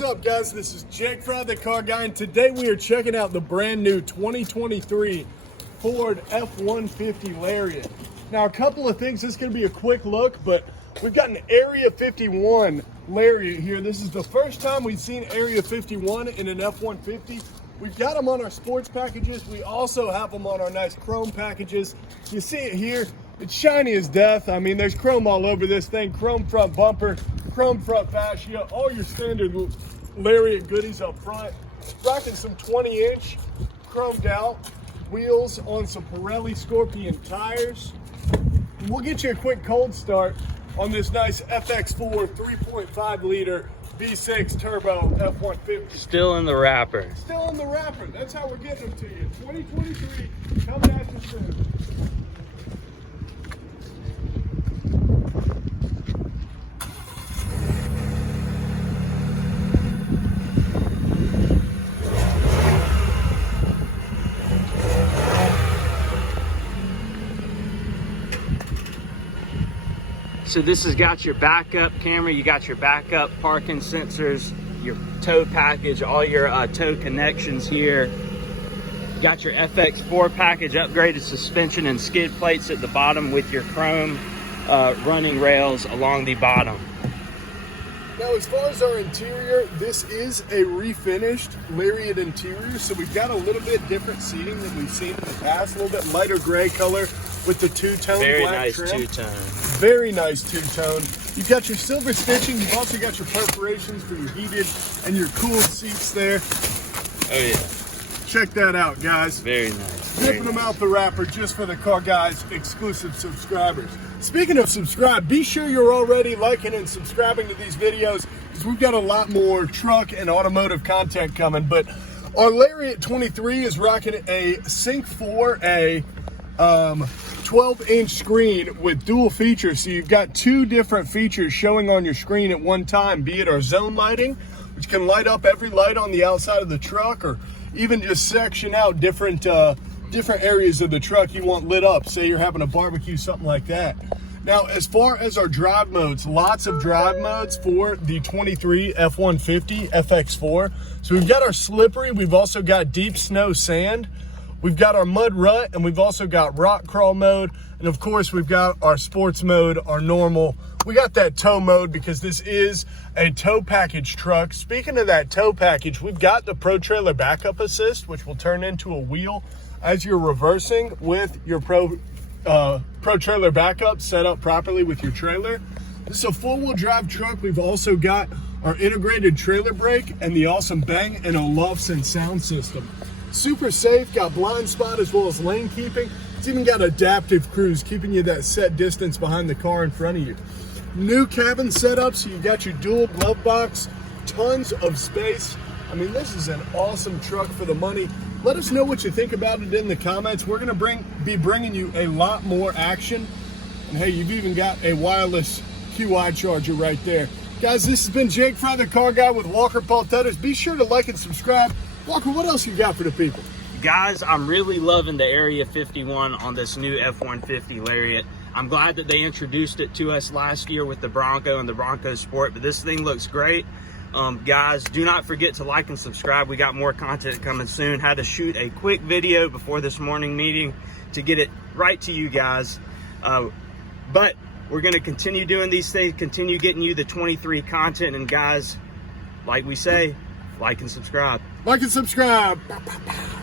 What's up, guys? This is Jake Fry, the car guy, and today we are checking out the brand new 2023 Ford F150 Lariat. Now, a couple of things. This is going to be a quick look, but we've got an Area 51 Lariat here. This is the first time we've seen Area 51 in an F150. We've got them on our sports packages. We also have them on our nice chrome packages. You see it here. It's shiny as death. I mean, there's chrome all over this thing. Chrome front bumper, chrome front fascia, all your standard Lariat goodies up front. Rocking some 20-inch chromed out wheels on some Pirelli Scorpion tires. We'll get you a quick cold start on this nice FX4 3.5 liter V6 turbo F150. Still in the wrapper. Still in the wrapper. That's how we're getting them to you. 2023 coming at you soon. So this has got your backup camera, you got your backup parking sensors, your tow package, all your tow connections here. You got your FX4 package, upgraded suspension and skid plates at the bottom with your chrome running rails along the bottom. Now, as far as our interior, this is a refinished Lariat interior, so we've got a little bit different seating than we've seen in the past, a little bit lighter gray color with the two-tone Very black nice trim. two-tone. Very nice two-tone. You've got your silver stitching. You've also got your perforations for your heated and your cooled seats there. Oh yeah. Check that out, guys. Very nice. Zipping them out the wrapper just for the Car Guys exclusive subscribers. Speaking of subscribe, be sure you're already liking and subscribing to these videos because we've got a lot more truck and automotive content coming. But our Lariat 23 is rocking a Sync 4A 12-inch screen with dual features. So you've got two different features showing on your screen at one time, be it our zone lighting, which can light up every light on the outside of the truck, or even just section out different areas of the truck you want lit up. Say you're having a barbecue, something like that. Now, as far as our drive modes, lots of drive modes for the 23 F150 FX4. So we've got our slippery, we've also got deep snow sand, we've got our mud rut, and we've also got rock crawl mode. And of course, we've got our sports mode, our normal. We got that tow mode because this is a tow package truck. Speaking of that tow package, we've got the Pro Trailer Backup Assist, which will turn into a wheel as you're reversing with your Pro Trailer Backup set up properly with your trailer. This is a four-wheel drive truck. We've also got our integrated trailer brake and the awesome Bang & Olufsen sound system. Super safe, got blind spot as well as lane keeping. It's even got adaptive cruise, keeping you that set distance behind the car in front of you. New cabin setup, so you got your dual glove box, tons of space. I mean, this is an awesome truck for the money. Let us know what you think about it in the comments. We're gonna be bringing you a lot more action. And hey, you've even got a wireless QI charger right there. Guys, this has been Jake Fry, the car guy with Walker Paul Tutters. Be sure to like and subscribe. Walker, what else you got for the people? Guys, I'm really loving the Area 51 on this new F150 Lariat. I'm glad that they introduced it to us last year with the Bronco and the Bronco Sport, but this thing looks great. Guys, do not forget to like and subscribe. We got more content coming soon. Had to shoot a quick video before this morning meeting to get it right to you guys. But we're going to continue doing these things, continue getting you the 23 content. And guys, like we say, like and subscribe. Like and subscribe. Bow, bow, bow.